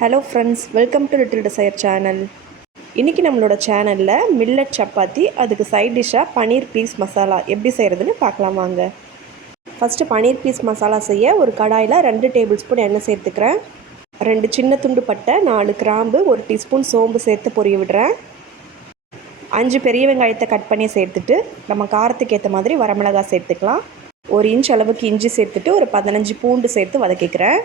Hello friends, welcome to Little Desire channel. இன்றைக்கி நம்மளோட சேனலில் மில்லட் சப்பாத்தி, அதுக்கு சைட் டிஷ்ஷாக பன்னீர் பீஸ் மசாலா எப்படி செய்கிறதுன்னு பார்க்கலாம் வாங்க. ஃபஸ்ட்டு பன்னீர் பீஸ் மசாலா செய்ய ஒரு கடாயில் 2 டேபிள் ஸ்பூன் எண்ணெய் சேர்த்துக்கிறேன். 2 சின்ன துண்டு பட்டை, 4 கிராம்பு, 1 டீஸ்பூன் சோம்பு சேர்த்து பொரிய விடுறேன். 5 பெரிய வெங்காயத்தை கட் பண்ணி சேர்த்துட்டு நம்ம காரத்துக்கு ஏற்ற மாதிரி வரமிளகாய் சேர்த்துக்கலாம். 1 இன்ச் அளவுக்கு இஞ்சி சேர்த்துட்டு ஒரு 15 பூண்டு சேர்த்து வதக்கிக்கிறேன்.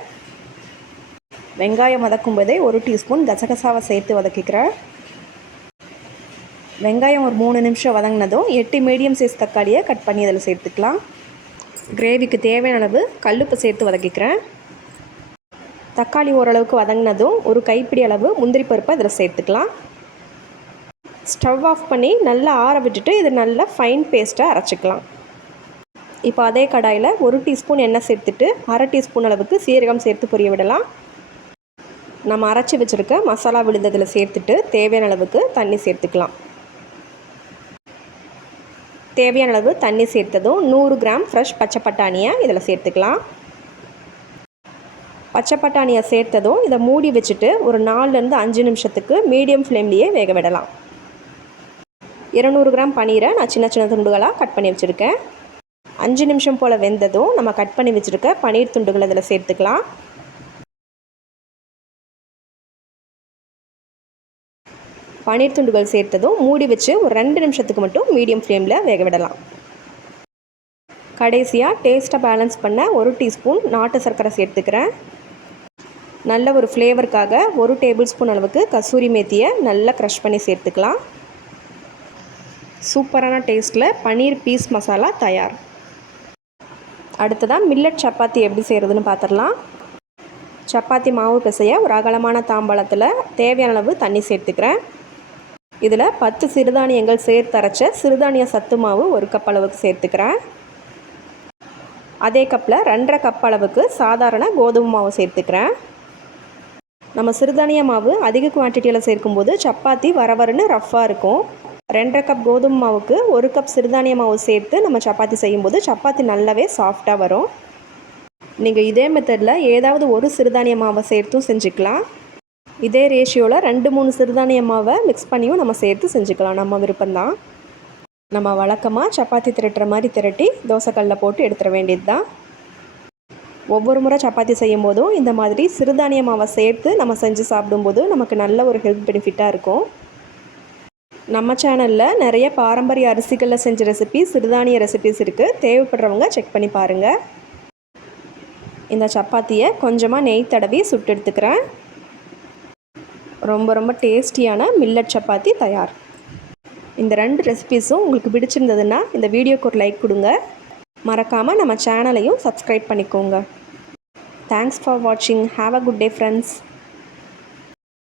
வெங்காயம் வதக்கும் போதே 1 டீஸ்பூன் கசகசாவை சேர்த்து வதக்கிக்கிறேன். வெங்காயம் ஒரு 3 நிமிஷம் வதங்கினதும் 8 மீடியம் சைஸ் தக்காளியை கட் பண்ணி அதில் சேர்த்துக்கலாம். கிரேவிக்கு தேவையான அளவு கல்லுப்பு சேர்த்து வதக்கிக்கிறேன். தக்காளி ஓரளவுக்கு வதங்கினதும் ஒரு கைப்பிடி அளவு முந்திரி பருப்பு அதில் சேர்த்துக்கலாம். ஸ்டவ் ஆஃப் பண்ணி நல்லா ஆற விட்டுட்டு இது நல்லா ஃபைன் பேஸ்ட்டாக அரைச்சிக்கலாம். இப்போ அதே கடாயில் 1 டீஸ்பூன் எண்ணெய் சேர்த்துட்டு 1/2 டீஸ்பூன் அளவுக்கு சீரகம் சேர்த்து பொரிய விடலாம். நம்ம அரைச்சி வச்சுருக்க மசாலா விழுந்ததில் சேர்த்துட்டு தேவையான அளவுக்கு தண்ணி சேர்த்துக்கலாம். தேவையான அளவு தண்ணி சேர்த்ததும் 100 கிராம் ஃப்ரெஷ் பச்சை பட்டாணியை இதில் சேர்த்துக்கலாம். பச்சை பட்டாணியை சேர்த்ததும் இதை மூடி வச்சுட்டு ஒரு 4லேருந்து 5 நிமிஷத்துக்கு மீடியம் ஃப்ளேம்லேயே வேக விடலாம். 200 கிராம் பன்னீரை நான் சின்ன சின்ன துண்டுகளாக கட் பண்ணி வச்சுருக்கேன். 5 நிமிஷம் போல் வெந்ததும் நம்ம கட் பண்ணி வச்சுருக்க பன்னீர் துண்டுகளை இதில் சேர்த்துக்கலாம். பன்னீர் துண்டுகள் சேர்த்ததும் மூடி வச்சு ஒரு 2 நிமிஷத்துக்கு மட்டும் மீடியம் ஃப்ளேமில் வேக விடலாம். கடைசியாக டேஸ்ட்டை பேலன்ஸ் பண்ண 1 டீஸ்பூன் நாட்டு சர்க்கரை சேர்த்துக்கிறேன். நல்ல ஒரு ஃப்ளேவருக்காக 1 டேபிள் ஸ்பூன் அளவுக்கு கசூரி மேத்தியை நல்லா க்ரஷ் பண்ணி சேர்த்துக்கலாம். சூப்பரான டேஸ்ட்டில் பன்னீர் பீஸ் மசாலா தயார். அடுத்ததாக மில்லட் சப்பாத்தி எப்படி செய்கிறதுன்னு பார்த்துடலாம். சப்பாத்தி மாவு பிசைய ஒரு அகலமான தாம்பாளத்தில் தேவையான அளவு தண்ணி சேர்த்துக்கிறேன். இதில் 10 சிறுதானியங்கள் சேர்த்து அரைச்ச சிறுதானிய சத்து மாவு 1 கப் அளவுக்கு சேர்த்துக்கிறேன். அதே கப்பில் 2.5 கப் அளவுக்கு சாதாரண கோதுமை மாவு சேர்த்துக்கிறேன். நம்ம சிறுதானிய மாவு அதிக குவான்டிட்டியில் சேர்க்கும்போது சப்பாத்தி வரவருன்னு ரஃப்பாக இருக்கும். 2.5 கப் கோதுமை மாவுக்கு 1 கப் சிறுதானிய மாவு சேர்த்து நம்ம சப்பாத்தி செய்யும்போது சப்பாத்தி நல்லாவே சாஃப்டாக வரும். நீங்கள் இதே மெத்தடில் ஏதாவது ஒரு சிறுதானிய மாவை சேர்த்தும் செஞ்சுக்கலாம். இதே ரேஷியோவில் 2-3 சிறுதானிய மாவை மிக்ஸ் பண்ணியும் நம்ம சேர்த்து செஞ்சுக்கலாம், நம்ம விருப்பம்தான். நம்ம வழக்கமாக சப்பாத்தி திரட்டுற மாதிரி திரட்டி தோசைக்கல்லில் போட்டு எடுத்துட வேண்டியது தான். ஒவ்வொரு முறை சப்பாத்தி செய்யும் போதும் இந்த மாதிரி சிறுதானிய மாவை சேர்த்து நம்ம செஞ்சு சாப்பிடும்போது நமக்கு நல்ல ஒரு ஹெல்த் பெனிஃபிட்டாக இருக்கும். நம்ம சேனலில் நிறைய பாரம்பரிய அரிசிகளில் செஞ்ச ரெசிபீஸ், சிறுதானிய ரெசிபீஸ் இருக்குது. தேவைப்படுறவங்க செக் பண்ணி பாருங்கள். இந்த சப்பாத்தியை கொஞ்சமாக நெய் தடவி சுட்டு எடுத்துக்கிறேன். ரொம்ப டேஸ்டியான மில்லட் சப்பாத்தி தயார். இந்த 2 ரெசிபீஸும் உங்களுக்கு பிடிச்சிருந்ததுன்னா இந்த வீடியோக்கு ஒரு லைக் கொடுங்க. மறக்காமல் நம்ம சேனலையும் சப்ஸ்கிரைப் பண்ணிக்கோங்க. தேங்க்ஸ் ஃபார் வாட்சிங். Have a good day friends.